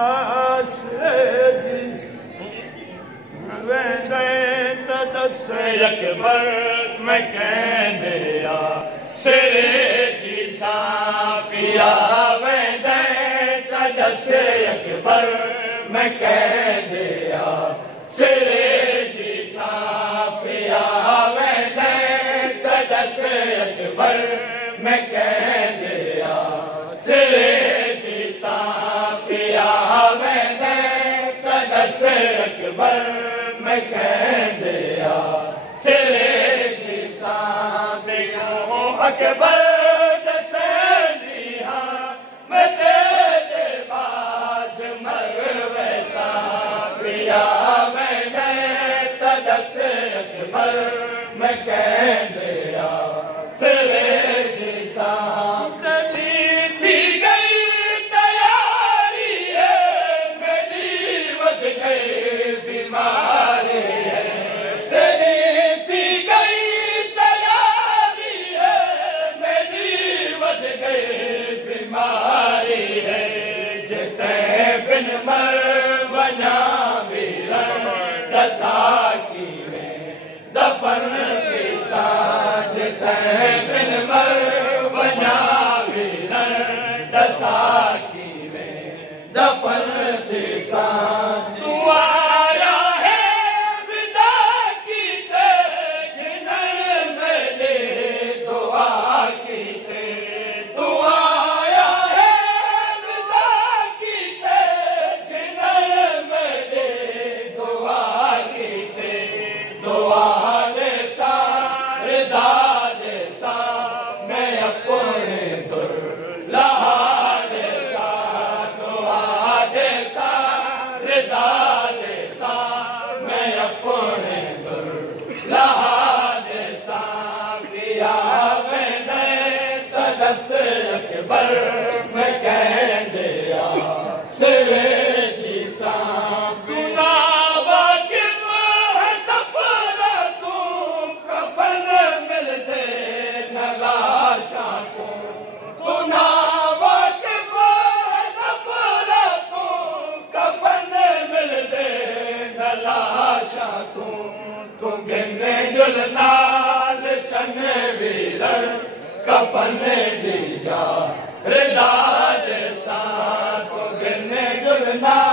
आसजी वेंदे त दस अकबर में कहंदे आ सिरे जी सां पिया वेंदे त दस अकबर में कहंदे आ सिरे जी सां पिया वेंदे त दस अकबर में कहंदे आ सिरे जी सां पिया वेंदे त दस अकबर में कहंदे आ सिरे जी सां पिया अकबर दसंदी हा मैं तेरे बाज मर वैसा पिया वेंदे त दस अकबर में कहंदे आ सिरे जी सां थी गई तैयारी है मेरी वध गई बीमारी है तेरी थी गई तैयारी है मेरी वध गई बीमारी है जिते बिन मर वञा वीरन दसाकी में दफन थी सा जिते बिन मर वञा वीरन दसाकी में दफन थी सा तू आया है विदा की ते गिनर मेरे दुआ की ते तू आया है विदा की ते गिनर मेरे दुआ की ते दुआ दे सा रिदा दे सा मैं अपने दुर लहा दे सा दुआ दे सा रिदा दे सा मैं अपने दुर लहा दे सा पिया वेंदे त दस अकबर में कहंदे आ सिरे जी सां तू ना वाकिफ है सफर तू कफन मिलते न लाशा को तू ना वाकिफ है सफर तू कफन मिलते न लाशा तू गिने दिल नाल चन वीरन कफन दी जा रिदा दे सा तू गिने दिल नाल